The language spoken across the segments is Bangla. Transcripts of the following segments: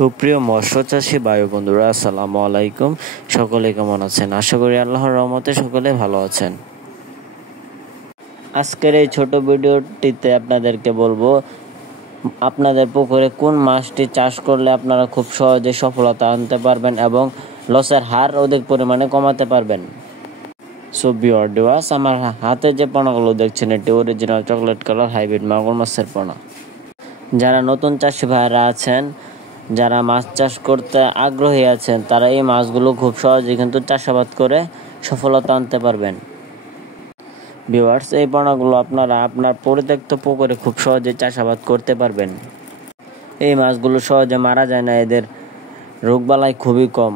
সুপ্রিয় মৎস্য চাষী ভাই বন্ধুরা, আসসালামু আলাইকুম। সকলে কেমন আছেন? আশা করি আল্লাহর রহমতে সকলে ভালো আছেন। আজকের এই ছোট ভিডিওটিতে আপনাদেরকে বলবো আপনাদের পুকুরে কোন মাছটি চাষ করলে আপনারা খুব সহজে সফলতা আনতে পারবেন এবং লসের হার অধিক পরিমাণে কমাতে পারবেন। সো ভিউয়ার্স, আমার হাতে যে পোনাগুলো দেখছেন এটি অরিজিনাল চকলেট কালার হাইব্রিড মাগুর মাছের পোনা। যারা নতুন চাষি ভাইরা আছেন, যারা মাছ চাষ করতে আগ্রহী আছেন, তারা এই মাছগুলো খুব সহজেই কিন্তু চাষাবাদ করে সফলতা আনতে পারবেন। ভিউয়ার্স, এই পোনাগুলো আপনারা আপনার পরিত্যক্ত পুকুরে খুব সহজে চাষাবাদ করতে পারবেন। এই মাছগুলো সহজে মারা যায় না, এদের রোগবালাই খুবই কম।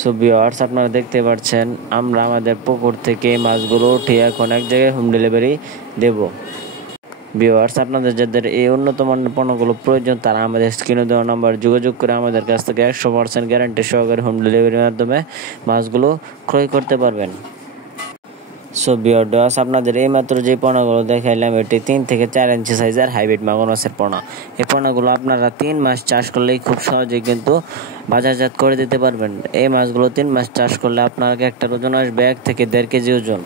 সো ভিউয়ার্স, আপনারা দেখতে পাচ্ছেন আমরা আমাদের পুকুর থেকে এই মাছগুলো উঠিয়ে এখন এক জায়গায় হোম ডেলিভারি দেব। ভিউয়ার্স, আপনাদের যাদের এই উন্নত মানের পণ্যগুলো প্রয়োজন, তারা আমাদের স্ক্রিনে দেওয়া নাম্বার যোগাযোগ করে আমাদের কাছ থেকে 100% গ্যারান্টি সহকারে হোম ডেলিভারির মাধ্যমে মাছগুলো ক্রয় করতে পারবেন। সো ভিউয়ার্স, আপনাদের এই মাত্র যে পোনাগুলো দেখাইলাম এটি 3 থেকে 4 ইঞ্চি সাইজের হাইব্রিড মাগুর মাছের পোনা। এই পোনাগুলো আপনারা 3 মাস চাষ করলেই খুব সহজেই কিন্তু বাজারজাত করে দিতে পারবেন। এই মাছগুলো 3 মাস চাষ করলে আপনার একটা ওজন আসবে 1 থেকে 1.5 কেজি ওজন।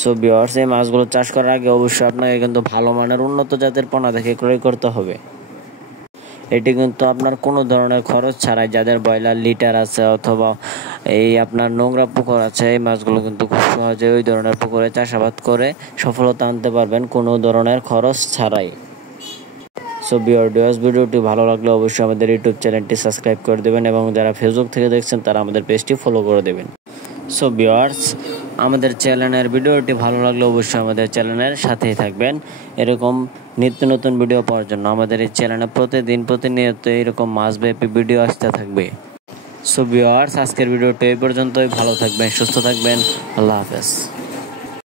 সো ভিউয়ার্স, এই মাছগুলো চাষ করার আগে অবশ্যই আপনাকে কিন্তু ভালো মানের উন্নত জাতের পোনা দেখে ক্রয় করতে হবে। এটি কিন্তু আপনার কোনো ধরনের খরচ ছাড়াই, যাদের ব্রয়লার লিটার আছে অথবা এই আপনার নোংরা পুকুর আছে, এই মাছগুলো কিন্তু খুব সহজে ওই ধরনের পুকুরে চাষাবাদ করে সফলতা আনতে পারবেন কোনো ধরনের খরচ ছাড়াই। সো ভিউয়ার্স, ভিডিওটি ভালো লাগলে অবশ্যই আমাদের ইউটিউব চ্যানেলটি সাবস্ক্রাইব করে দেবেন এবং যারা ফেসবুক থেকে দেখছেন তারা আমাদের পেজটি ফলো করে দেবেন। সো ভিউয়ার্স, আমাদের চ্যানেলের ভিডিওটি ভালো লাগলে অবশ্যই আমাদের চ্যানেলের সাথেই থাকবেন। এরকম নিত্য নতুন ভিডিও পাওয়ার জন্য আমাদের এই চ্যানেলে প্রতিনিয়ত এরকম মাছব্যাপী ভিডিও আসতে থাকবে। সো ভিউয়ার্স, আজকের ভিডিওটি এই পর্যন্তই। ভালো থাকবেন, সুস্থ থাকবেন। আল্লাহ হাফেজ।